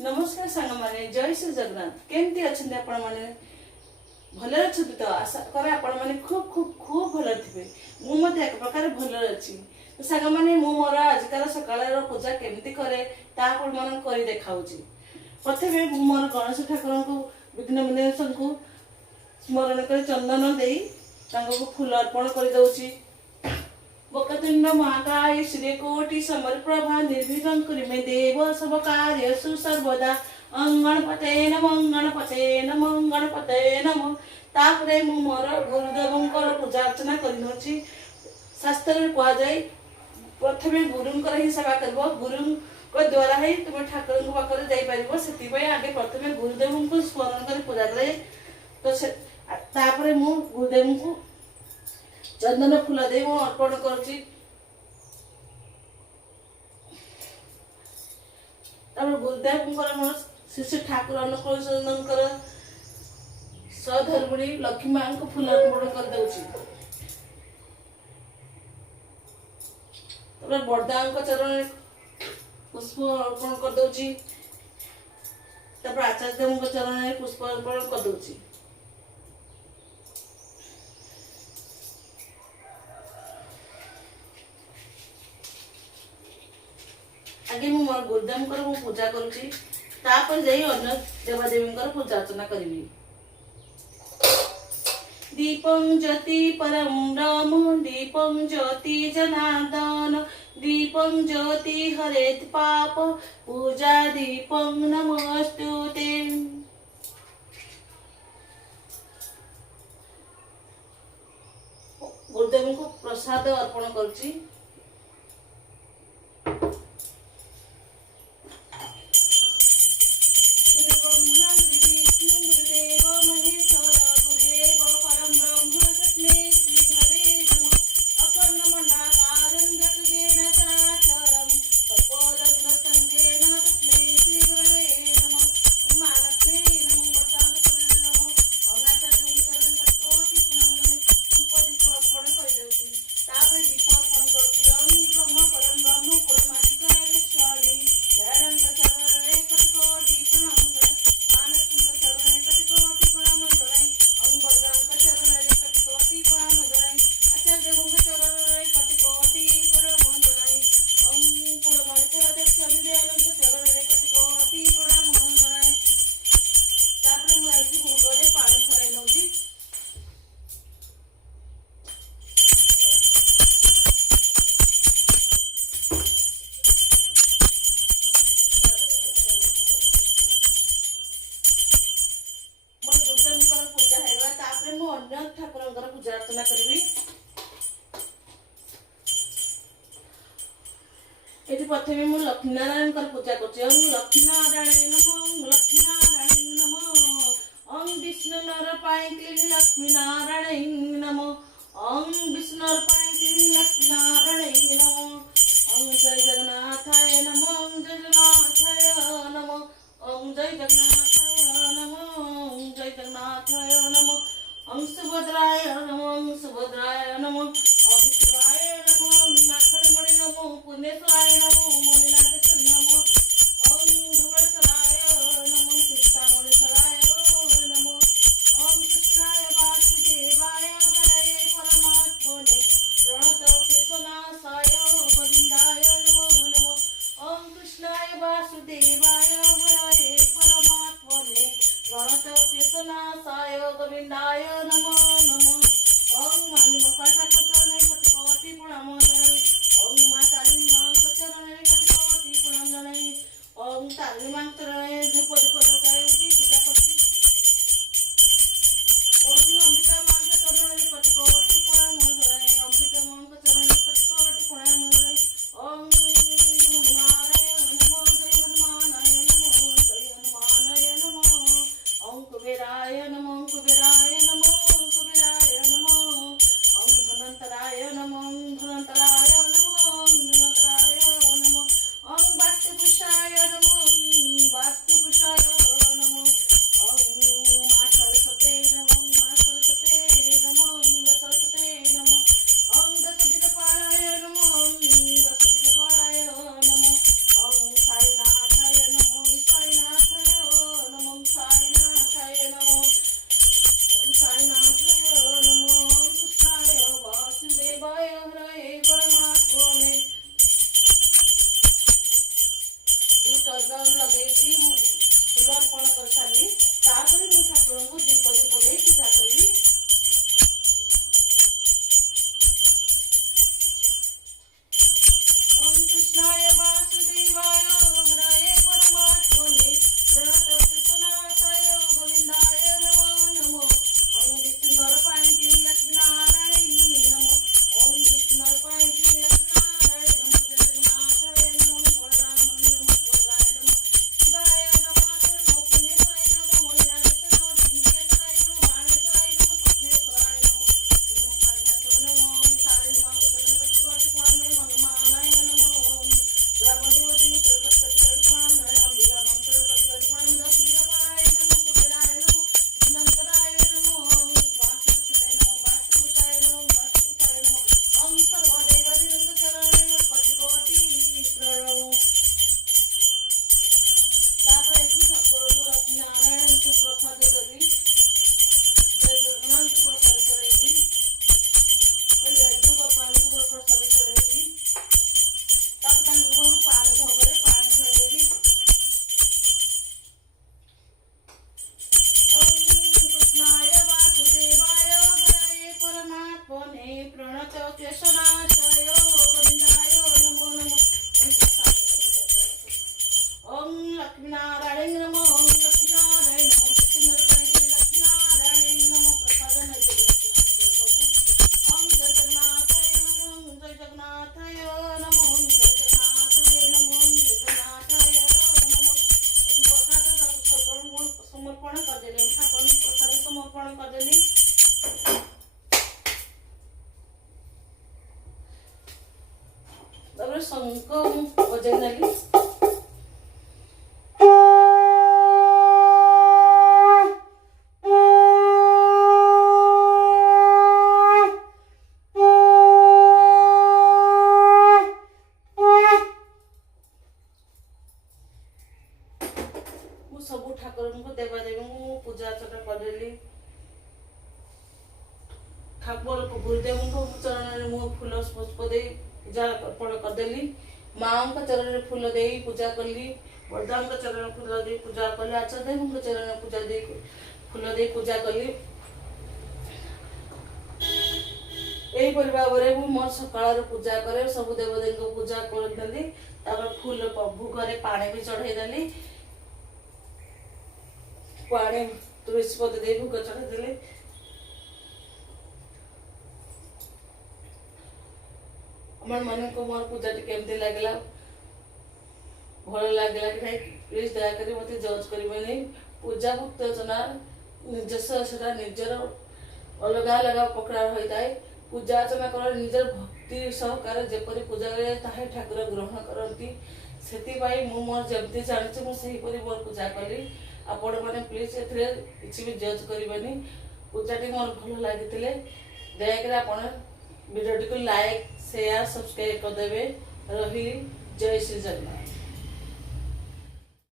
नमस्कार सांग माने जय श्री जगन्नाथ केमती अच्छे आपण माने भल अच्छे तो आशा करे आपण माने खूब खूब खूब भल थे मुझे एक प्रकार भल अच्छी तो सांग माने मु मोर आजकल सकाळ पूजा केमती करे ता आपण मन करी देखाउची प्रथमे मु मोर गणेश ठाकुर को विघ्न विनाशक को स्मरण कर चंदन दे फूल अर्पण कर दउची वक्रतुंड महाकाय श्रीकोटि समप्रभा निर्विघ्नं कुरु मे देव सब कार्येषु सर्वदा गणपते नमः गणपते नमः तापरे मु मोर गुरुदेवंकर पूजा अर्चना करिनोची शास्त्र में कहा जाए प्रथमे गुरुंकर ही सेवा करबो गुरु को द्वारा ही तुम ठाकुर को पाखरे जाई परिबो सेति पय आगे प्रथमे गुरुदेव को स्मरण कर पूजा करे तो तापरे मु गुरुदेव को चंदन फूल दे अर्पण करुच्ची गुरुदेव शिशु ठाकुर अनुकूल चंदन सधर्मिणी लक्ष्मी माँ को फूल अर्पण कर दउची बड़दा चरण पुष्प अर्पण कर दउची आचार्य देव चरण पुष्प अर्पण कर दउची आगे मु मोर गुरुदेव पूजा करुच्ची तापर जाई अन्य देवादेवी पूजा अर्चना करी दीपं ज्योति परम ब्रह्म दीपं ज्योति जनार्दन दीपं ज्योति हरेत पाप पूजा दीपं नमस्तुते गुरुदेव को प्रसाद अर्पण करुच्ची ठाकुर पूजा अर्चना करी प्रथम मु लक्ष्मीनारायण पूजा कर लक्ष्मीनारायण नम ओं विष्णु नर पाई लक्ष्मीनारायण नम ओं विष्णु नर पाई लक्ष्मीनारायण नम ओं जय जगन्नाथाय नम ओं जय जगन्नाथाय नम ओं जय जगन्नाथाय नम ओं जय जगन्नाथाय नम ओं सुभद्राय नमो ओं सुभद्राय नमो ओं शिवाय नमो ओं नाथमणि नमो पुण्येश्वराय नमो मणिनाथेश्वर नमो ओं धवळेश्वराय नमो चिंतामणेश्वराय नमो ओं कृष्णाय वासुदेवाय हरये परमात्मने प्रणतोऽप्यसनासाय गोविन्दाय नमो नमो ओं कृष्णाय वासुदेवाय हरये परमात्मने प्रणतोऽप्यसनासाय गोविन्दाय नमो नमो ओं मानिमका ठाकुर चरण कति कोटि प्रणाम जनाई ओं मां तारिणी मां चरण कति कोटि प्रणाम जनाई ओं तारिणी मां चरण धूप दीप लगाई पूजा करती ओं अंबिका मां चरण कति कोटि प्रणाम जनाई अंबिका मां चरण कति कोटि प्रणाम जनाई ओं हनुमानाय नमो जय हनुमानाय नमो जय हनुमानाय नमो ओं कुबेराय नमो कुबेराय नमो कुबेराय नमो ओं धनंतराय नमो धनंतराय नमो धनंतराय नमो ओं वास्तुपुरुषाय नमो वास्तुपुरुषाय ଲଗେଇକି ମୁଁ ଫୁଲ ଅର୍ପଣ କରିସାରିଲି। ତାପରେ ମୁଁ ଠାକୁରଙ୍କୁ ଦୀପ ଦେଇ ପୂଜା କରିବି। ओम कृष्णाय वासुदेवाय हरये परमात्मने प्रणतकृष्णाय गोविन्दाय नमो नमो। ओम विष्णुरपायन्ति लक्ष्मीनारायणी नमो। ओम विष्णुरपायन्ति लक्ष्मीनारायण नमो। जगन्नाथाय नमो। बलरामाय नमो। सुभद्राय नमो। शिवाय नमः। नमो पुण्येश्वराय नमो। मणिनाथाय नमो। दिव्येश्वराय नमो। बाणेश्वराय नमो। पद्मेश्वराय नमो। नमो कालिकाय नमो। सारे नमः हनुमानाय नमो। रामदेवजी सर्वत्र अंबिका मंत्र सर्वत्र दशदिगपाय नमो। कुबेराय नमो। नंदराय नमो। वासुदेवाय नमो। वासुदेवाय नमो। वासुदेवाय नमो। ओम सर्वदेवादिनंद चरणे कोटि प्रणव। तापर एथि ठाकुरଙ୍କୁ लक्ष्मी नारायणଙ୍କୁ प्रसाद देली। जय जगन्नाथ प्रसाद करेली। और लड्डू गोपाल को प्रसाद करेली। तब तांको पानी भोगरे पानी छड़ेली। ओम कृष्णाय वासुदेवाय हरये परमात्मने प्रणतक्लेशनाशाय गोविन्दाय नमो नमः। ओम लक्ष्मीनारायण नमो। ओम लक्ष्मीनारायण नमो। विष्णुरपायन्ति लक्ष्मीनारायण नमो। प्रसाद नैवेद्य प्रभु। ओम जय जगन्नाथाय नमो। जय जगन्नाथाय नमो। जय जगन्नाथाय नमो। जय जगन्नाथाय नमो। प्रसाद समर्पण करदेली। ठाकुर प्रसाद समर्पण करदेली। तापर शंख बजाई देली। सब ठाकुर को देवादेवी पूजा अर्चना करेली। ठाकुर गुरुदेव चरण में मु फूल पुष्प दे पूजा अर्पण करदेली। माँ चरण में फूल दे पूजा कली। बरदाम चरण में फूल दे पूजा कली। आचार्य देव चरण में पूजा दे फूल दे पूजा कली। यही भाव में मोर सकाल पूजा करे सब देवदेवी को पूजा करदेली। फूल भोगे पानी भी चढ़ाईदेली। पानी तुलसी पद दे भोग चढ़ाईदेली। मन मन को मोर पूजा केमती लगला भल लगला कि नहीं प्लीज दयाकोरी मत जज करें। पूजा भक्त अर्चना निजस्व से निजर अलग अलग प्रकार होता है। पूजा अर्चना कर निजर भक्ति सहकार जेपरी पूजा करे ताहे ठाकुर ग्रहण करती। से मोर जमती जानी मुझे मोर पूजा कली। आपण मैंने प्लीज किसी भी जज करें। पूजाटी मोर भल लगी दयाकोरी आप वीडियो को लाइक शेयर सब्सक्राइब करदे। रही जय श्री जगन्नाथ।